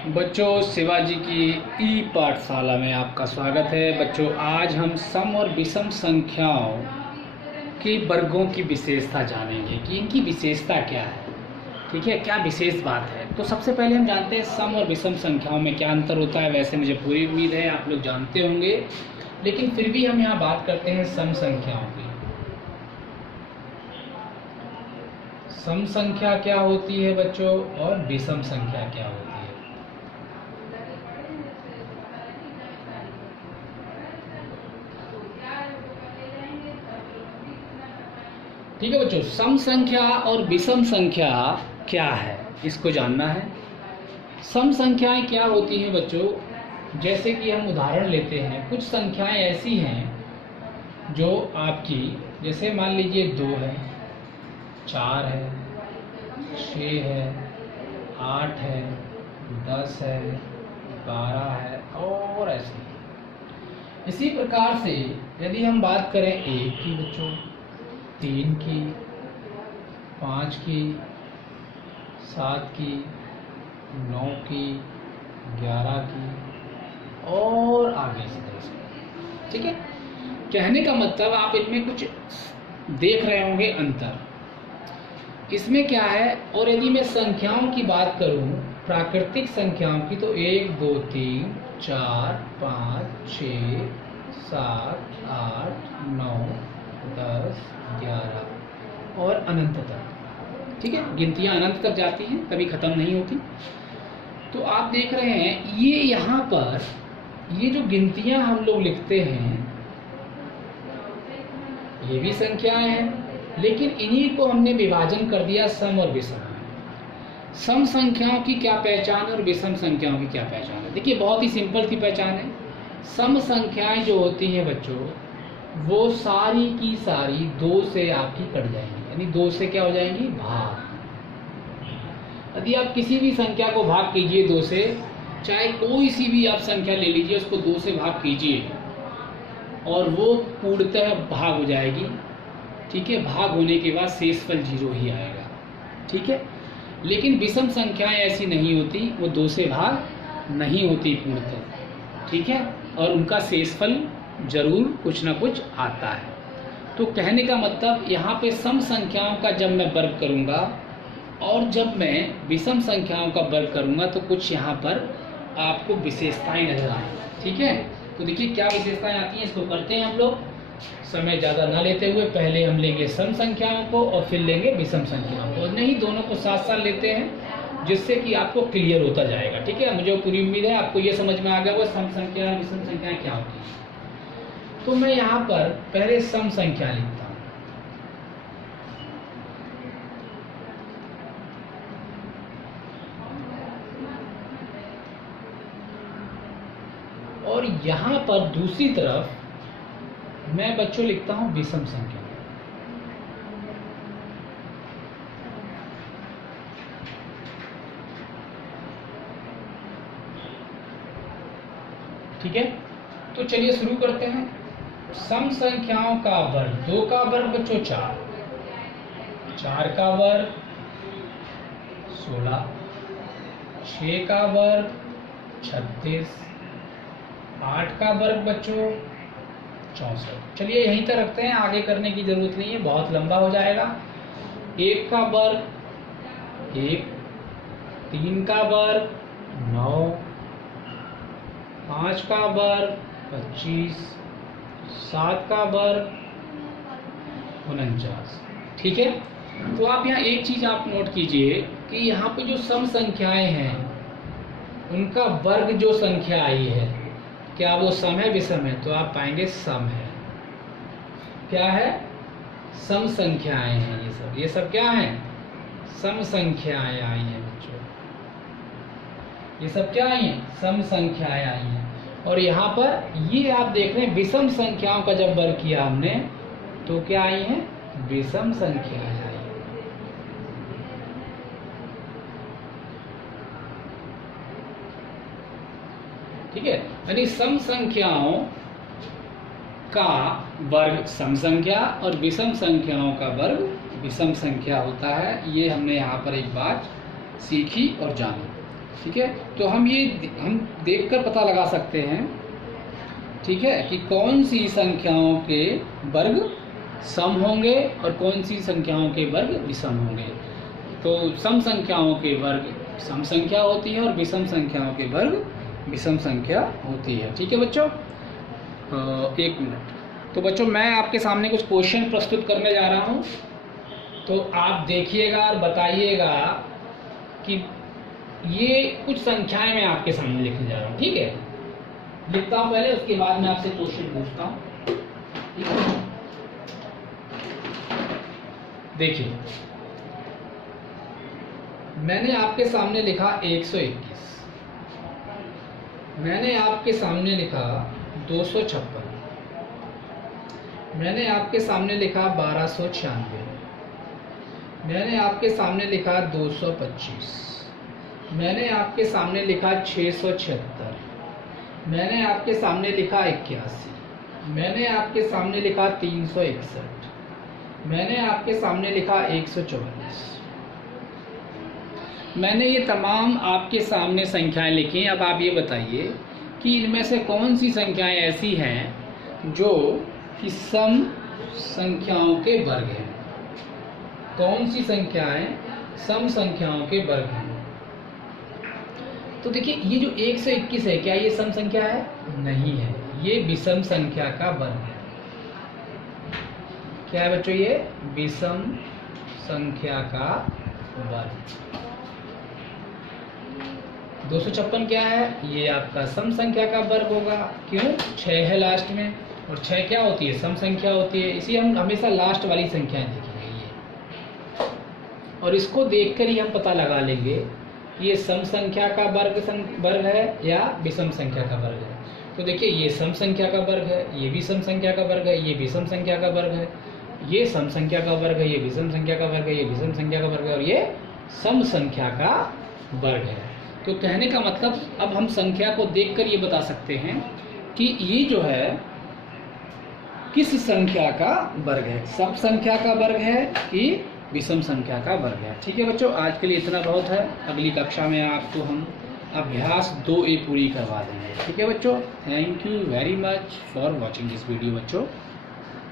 बच्चों, शिवाजी की ई पाठशाला में आपका स्वागत है। बच्चों, आज हम सम और विषम संख्याओं के वर्गों की विशेषता जानेंगे कि इनकी विशेषता क्या है। ठीक है, क्या विशेष बात है। तो सबसे पहले हम जानते हैं सम और विषम संख्याओं में क्या अंतर होता है। वैसे मुझे पूरी उम्मीद है आप लोग जानते होंगे, लेकिन फिर भी हम यहाँ बात करते हैं सम संख्याओं की। सम संख्या क्या होती है बच्चों, और विषम संख्या क्या होती है। ठीक है बच्चों, सम संख्या और विषम संख्या क्या है, इसको जानना है। सम संख्याएं क्या होती हैं बच्चों, जैसे कि हम उदाहरण लेते हैं। कुछ संख्याएं ऐसी हैं जो आपकी, जैसे मान लीजिए 2 है, 4 है, 6 है, 8 है, 10 है, 12 है और ऐसे। इसी प्रकार से यदि हम बात करें 1 की बच्चों, 3 की, 5 की, 7 की, 9 की, 11 की और आगे इसी तरह से। ठीक है, कहने का मतलब आप इनमें कुछ देख रहे होंगे अंतर। इसमें क्या है, और यदि मैं संख्याओं की बात करूं, प्राकृतिक संख्याओं की, तो 1 2 3 4 5 6 7 8 9 10 11 और अनंत तक। ठीक है, गिनतियां अनंत तक जाती हैं, कभी खत्म नहीं होती। तो आप देख रहे हैं ये यहाँ पर ये जो गिनतियां हम लोग लिखते हैं ये भी संख्याएं हैं, लेकिन इन्हीं को हमने विभाजन कर दिया सम और विषम। सम संख्याओं की क्या पहचान है और विषम संख्याओं की क्या पहचान है। देखिए, बहुत ही सिंपल सी पहचान है। सम संख्याएं जो होती हैं बच्चों, वो सारी की सारी 2 से आपकी कट जाएंगी, यानी 2 से क्या हो जाएंगी, भाग। यदि आप किसी भी संख्या को भाग कीजिए 2 से, चाहे कोई सी भी आप संख्या ले लीजिए, उसको 2 से भाग कीजिए और वो पूर्णतः भाग हो जाएगी। ठीक है, भाग होने के बाद शेषफल 0 ही आएगा। ठीक है, लेकिन विषम संख्याएं ऐसी नहीं होती, वो 2 से भाग नहीं होती पूर्णतः। ठीक है, और उनका शेषफल जरूर कुछ ना कुछ आता है। तो कहने का मतलब यहाँ पे सम संख्याओं का जब मैं वर्ग करूँगा और जब मैं विषम संख्याओं का वर्ग करूँगा, तो कुछ यहाँ पर आपको विशेषताएं नजर आएंगी। ठीक है, तो देखिए क्या विशेषताएं आती हैं, इसको करते हैं हम लोग। समय ज़्यादा ना लेते हुए पहले हम लेंगे सम संख्याओं को और फिर लेंगे विषम संख्याओं को, और नहीं दोनों को साथ साथ लेते हैं, जिससे कि आपको क्लियर होता जाएगा। ठीक है, मुझे पूरी उम्मीद है आपको ये समझ में आ गया वो सम संख्या और विषम संख्या क्या होती है। तो मैं यहाँ पर पहले सम संख्या लिखता हूँ। और यहाँ पर दूसरी तरफ मैं बच्चों लिखता हूँ विषम संख्या। ठीक है, तो चलिए शुरू करते हैं। सम संख्याओं का वर्ग, 2 का वर्ग बच्चों 4, 4 का वर्ग 16, 6 का वर्ग 36, 8 का वर्ग बच्चों 64। चलिए यहीं तक रखते हैं, आगे करने की जरूरत नहीं है, बहुत लंबा हो जाएगा। 1 का वर्ग 1, 3 का वर्ग 9, 5 का वर्ग 25, 7 का वर्ग 49। ठीक है, तो आप यहाँ एक चीज आप नोट कीजिए कि यहाँ पे जो सम संख्याएं हैं उनका वर्ग जो संख्या आई है, क्या वो सम है विषम है, तो आप पाएंगे सम है। क्या है, सम संख्याएं हैं। ये सब क्या है, सम संख्याएं आई हैं बच्चों। ये सब क्या आई हैं, सम संख्याएं आई हैं। और यहाँ पर ये आप देख रहे हैं विषम संख्याओं का जब वर्ग किया हमने, तो क्या आई हैं, विषम संख्याएं आई। ठीक है, यानी सम संख्याओं का वर्ग सम संख्या और विषम संख्याओं का वर्ग विषम संख्या होता है। ये हमने यहाँ पर एक बात सीखी और जानी। ठीक है, तो हम देखकर पता लगा सकते हैं, ठीक है, कि कौन सी संख्याओं के वर्ग सम होंगे और कौन सी संख्याओं के वर्ग विषम होंगे। तो सम संख्याओं के वर्ग सम संख्या होती है और विषम संख्याओं के वर्ग विषम संख्या होती है। ठीक है बच्चों, एक मिनट। तो बच्चों मैं आपके सामने कुछ क्वेश्चन प्रस्तुत करने जा रहा हूँ, तो आप देखिएगा और बताइएगा कि ये कुछ संख्याएं मैं आपके सामने लिखने जा रहा हूँ। ठीक है, लिखता हूँ पहले, उसके बाद मैं आपसे क्वेश्चन पूछता हूँ। ठीक है, देखिए मैंने आपके सामने लिखा 121, मैंने आपके सामने लिखा 256, मैंने आपके सामने लिखा 1296, मैंने आपके सामने लिखा 225, मैंने आपके सामने लिखा 676, मैंने आपके सामने लिखा 81, मैंने आपके सामने लिखा 361, मैंने आपके सामने लिखा 144। मैंने ये तमाम आपके सामने संख्याएं लिखी। अब आप ये बताइए कि इनमें से कौन सी संख्याएं ऐसी हैं जो कि सम संख्याओं के वर्ग हैं, कौन सी संख्याएं सम संख्याओं के वर्ग हैं। तो देखिए ये जो 121 है, क्या ये सम संख्या है? नहीं है, ये विषम संख्या का वर्ग है। क्या है बच्चों? ये विषम संख्या का वर्ग। 256 क्या है? ये आपका सम संख्या का वर्ग होगा। क्यों? 6 है लास्ट में, और 6 क्या होती है? सम संख्या होती है, इसी हम हमेशा लास्ट वाली संख्याएं देखेंगे ये, और इसको देखकर ही हम पता लगा लेंगे कि ये सम संख्या का वर्ग है या विषम संख्या का वर्ग है। तो देखिए ये सम संख्या का वर्ग है, ये भी सम संख्या का वर्ग है, ये विषम संख्या का वर्ग है, ये सम संख्या का वर्ग है, ये विषम संख्या का वर्ग है, ये विषम संख्या का वर्ग है, और ये सम संख्या का वर्ग है। तो कहने का मतलब अब हम संख्या को देखकर ये बता सकते हैं कि ये जो है किस संख्या का वर्ग है, सम संख्या का वर्ग है कि विषम संख्या का वर्ग है। ठीक है बच्चों, आज के लिए इतना बहुत है। अगली कक्षा में आपको हम अभ्यास 2A पूरी करवा देंगे। ठीक है बच्चों, thank you very much for watching this video बच्चों।